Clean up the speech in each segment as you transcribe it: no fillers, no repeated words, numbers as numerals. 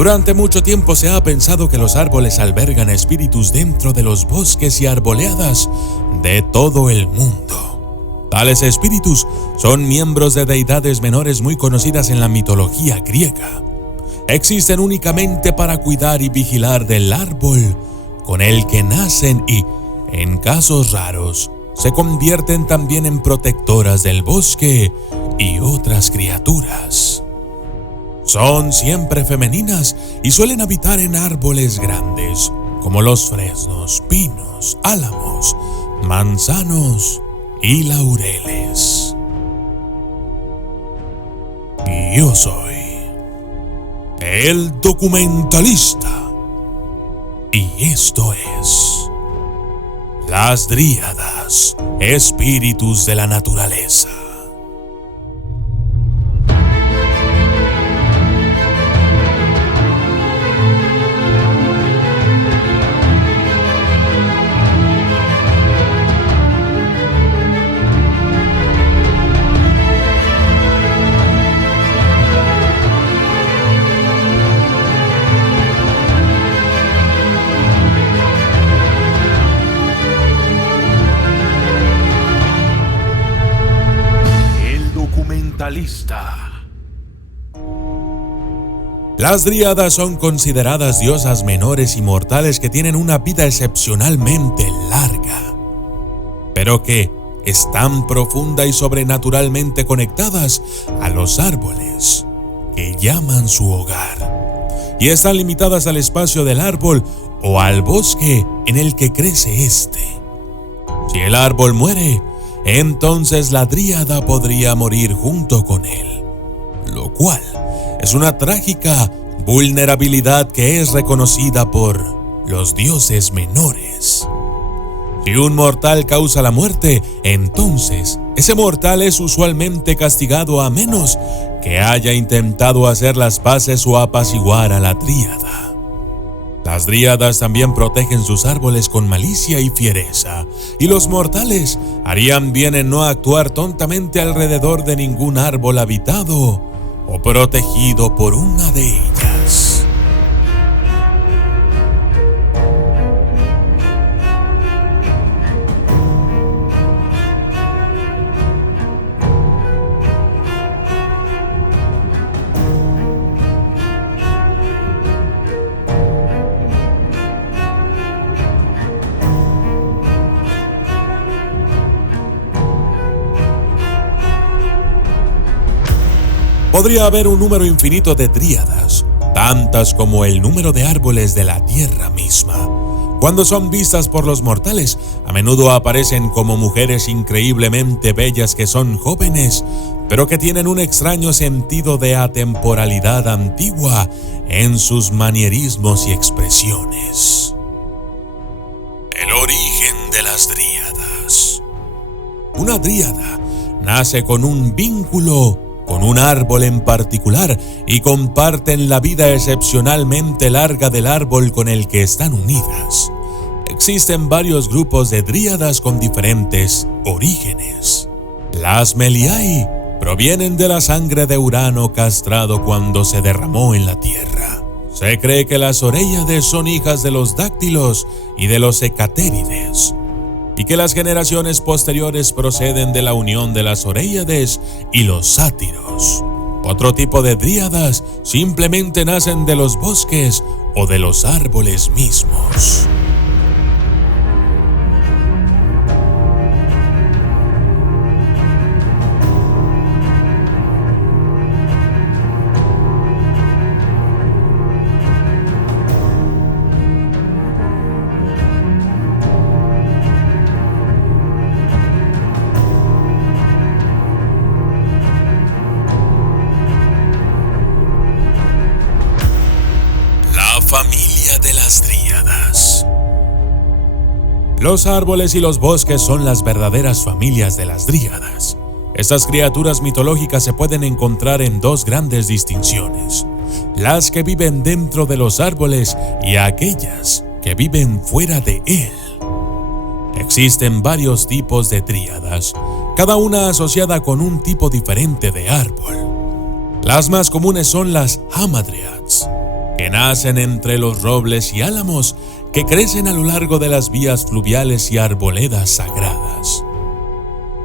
Durante mucho tiempo se ha pensado que los árboles albergan espíritus dentro de los bosques y arboledas de todo el mundo. Tales espíritus son miembros de deidades menores muy conocidas en la mitología griega. Existen únicamente para cuidar y vigilar del árbol con el que nacen y, en casos raros, se convierten también en protectoras del bosque y otras criaturas. Son siempre femeninas y suelen habitar en árboles grandes, como los fresnos, pinos, álamos, manzanos y laureles. Yo soy el documentalista y esto es Las Dríadas, espíritus de la naturaleza. Las dríadas son consideradas diosas menores y mortales que tienen una vida excepcionalmente larga, pero que están profunda y sobrenaturalmente conectadas a los árboles que llaman su hogar, y están limitadas al espacio del árbol o al bosque en el que crece este. Si el árbol muere, entonces la dríada podría morir junto con él, lo cual es una trágica vulnerabilidad que es reconocida por los dioses menores. Si un mortal causa la muerte, entonces ese mortal es usualmente castigado a menos que haya intentado hacer las paces o apaciguar a la dríada. Las dríadas también protegen sus árboles con malicia y fiereza, y los mortales harían bien en no actuar tontamente alrededor de ningún árbol habitado o protegido por una de ellas. Podría haber un número infinito de dríadas, tantas como el número de árboles de la tierra misma. Cuando son vistas por los mortales, a menudo aparecen como mujeres increíblemente bellas que son jóvenes, pero que tienen un extraño sentido de atemporalidad antigua en sus manierismos y expresiones. El origen de las dríadas. Una dríada nace con un vínculo con un árbol en particular y comparten la vida excepcionalmente larga del árbol con el que están unidas. Existen varios grupos de dríadas con diferentes orígenes. Las Meliai provienen de la sangre de Urano castrado cuando se derramó en la tierra. Se cree que las Oréyades son hijas de los dáctilos y de los hecatérides, y que las generaciones posteriores proceden de la unión de las Oréyades y los sátiros. Otro tipo de dríadas simplemente nacen de los bosques o de los árboles mismos. Familia de las dríadas. Los árboles y los bosques son las verdaderas familias de las dríadas. Estas criaturas mitológicas se pueden encontrar en dos grandes distinciones: las que viven dentro de los árboles y aquellas que viven fuera de él. Existen varios tipos de dríadas, cada una asociada con un tipo diferente de árbol. Las más comunes son las hamadryads, que nacen entre los robles y álamos que crecen a lo largo de las vías fluviales y arboledas sagradas.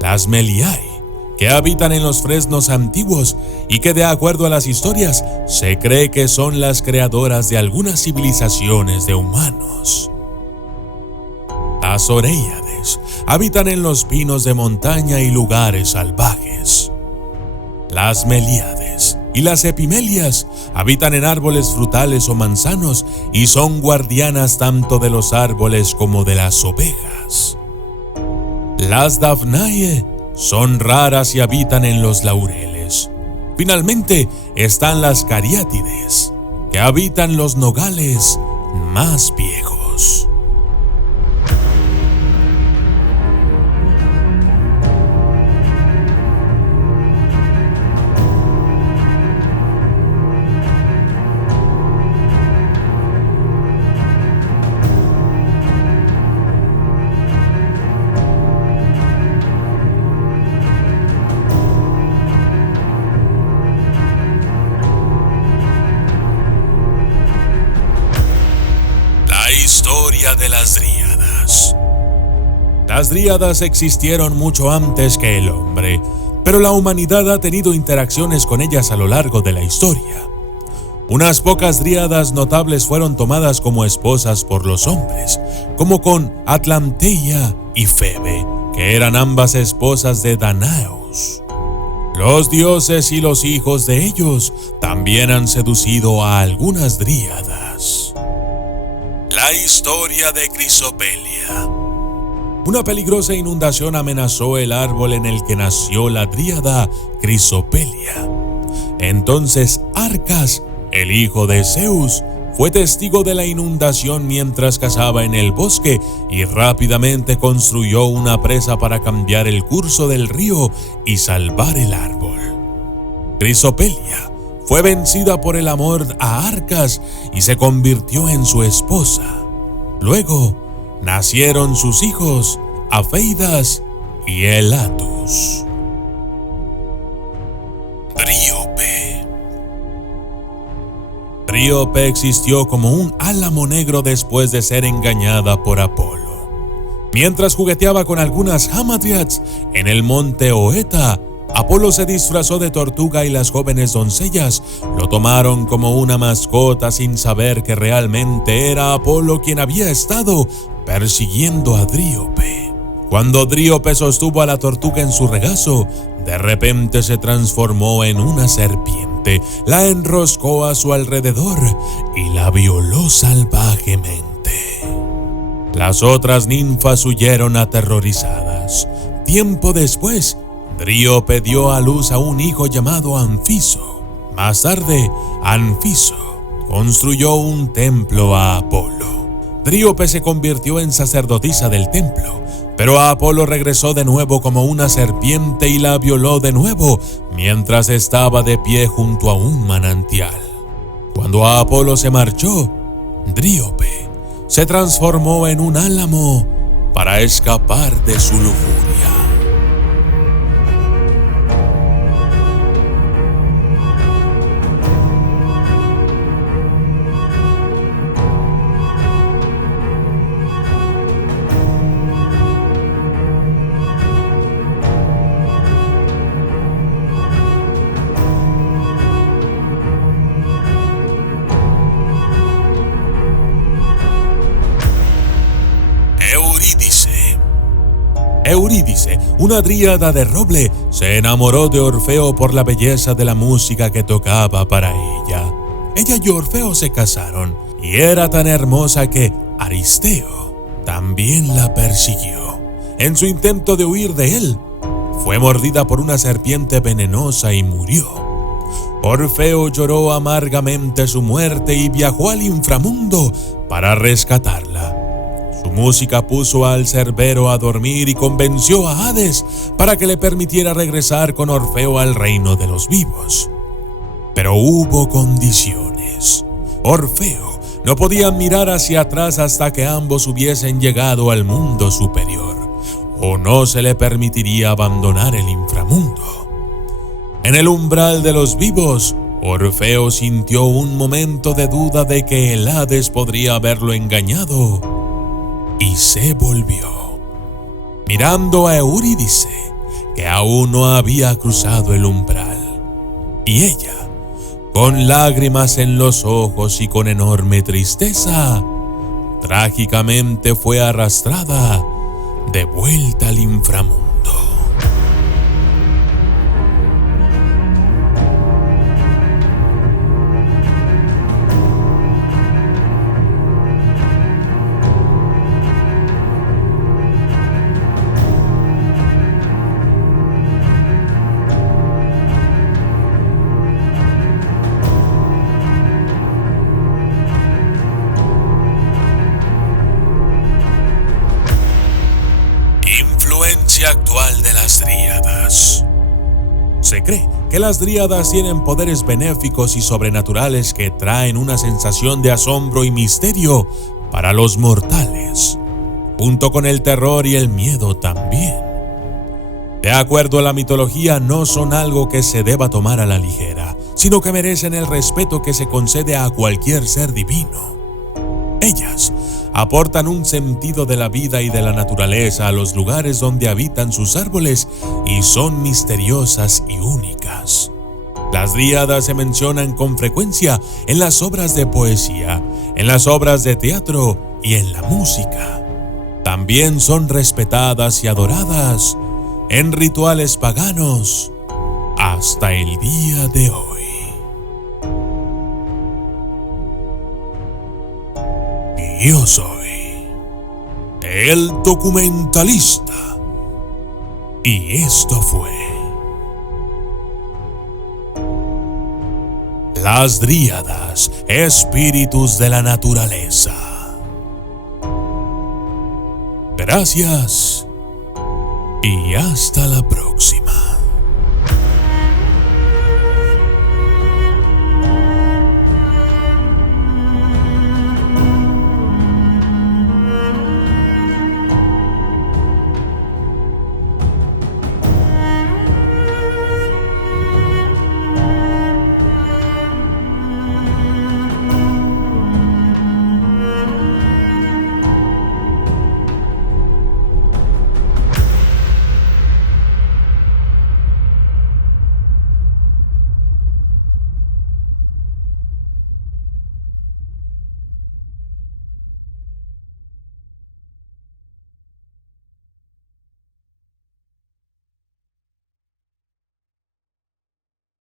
Las Meliai, que habitan en los fresnos antiguos y que de acuerdo a las historias se cree que son las creadoras de algunas civilizaciones de humanos. Las Oréiades habitan en los pinos de montaña y lugares salvajes. Las Melíades y las Epimelias habitan en árboles frutales o manzanos y son guardianas tanto de los árboles como de las ovejas. Las Dafnae son raras y habitan en los laureles. Finalmente están las Cariátides, que habitan los nogales más viejos. Historia de las dríadas. Las dríadas existieron mucho antes que el hombre, pero la humanidad ha tenido interacciones con ellas a lo largo de la historia. Unas pocas dríadas notables fueron tomadas como esposas por los hombres, como con Atlanteia y Febe, que eran ambas esposas de Danaos. Los dioses y los hijos de ellos también han seducido a algunas dríadas. La historia de Crisopelia. Una peligrosa inundación amenazó el árbol en el que nació la dríada Crisopelia. Entonces Arcas, el hijo de Zeus, fue testigo de la inundación mientras cazaba en el bosque y rápidamente construyó una presa para cambiar el curso del río y salvar el árbol. Crisopelia fue vencida por el amor a Arcas y se convirtió en su esposa. Luego nacieron sus hijos, Afeidas y Elatus. Dríope. Dríope existió como un álamo negro después de ser engañada por Apolo. Mientras jugueteaba con algunas hamadryads en el monte Oeta, Apolo se disfrazó de tortuga y las jóvenes doncellas lo tomaron como una mascota sin saber que realmente era Apolo quien había estado persiguiendo a Dríope. Cuando Dríope sostuvo a la tortuga en su regazo, de repente se transformó en una serpiente, la enroscó a su alrededor y la violó salvajemente. Las otras ninfas huyeron aterrorizadas. Tiempo después, Dríope dio a luz a un hijo llamado Anfiso. Más tarde, Anfiso construyó un templo a Apolo. Dríope se convirtió en sacerdotisa del templo, pero Apolo regresó de nuevo como una serpiente y la violó de nuevo mientras estaba de pie junto a un manantial. Cuando Apolo se marchó, Dríope se transformó en un álamo para escapar de su lujuria. Eurídice, una dríada de roble, se enamoró de Orfeo por la belleza de la música que tocaba para ella. Ella y Orfeo se casaron, y era tan hermosa que Aristeo también la persiguió. En su intento de huir de él, fue mordida por una serpiente venenosa y murió. Orfeo lloró amargamente su muerte y viajó al inframundo para rescatarla. Su música puso al Cerbero a dormir y convenció a Hades para que le permitiera regresar con Orfeo al reino de los vivos. Pero hubo condiciones. Orfeo no podía mirar hacia atrás hasta que ambos hubiesen llegado al mundo superior, o no se le permitiría abandonar el inframundo. En el umbral de los vivos, Orfeo sintió un momento de duda de que el Hades podría haberlo engañado y se volvió, mirando a Eurídice, que aún no había cruzado el umbral. Y ella, con lágrimas en los ojos y con enorme tristeza, trágicamente fue arrastrada de vuelta al inframundo. Influencia actual de las dríadas. Se cree que las dríadas tienen poderes benéficos y sobrenaturales que traen una sensación de asombro y misterio para los mortales, junto con el terror y el miedo también. De acuerdo a la mitología, no son algo que se deba tomar a la ligera, sino que merecen el respeto que se concede a cualquier ser divino. Ellas aportan un sentido de la vida y de la naturaleza a los lugares donde habitan sus árboles y son misteriosas y únicas. Las dríadas se mencionan con frecuencia en las obras de poesía, en las obras de teatro y en la música. También son respetadas y adoradas en rituales paganos hasta el día de hoy. Yo soy el documentalista y esto fue Las Dríadas, espíritus de la naturaleza. Gracias y hasta la próxima.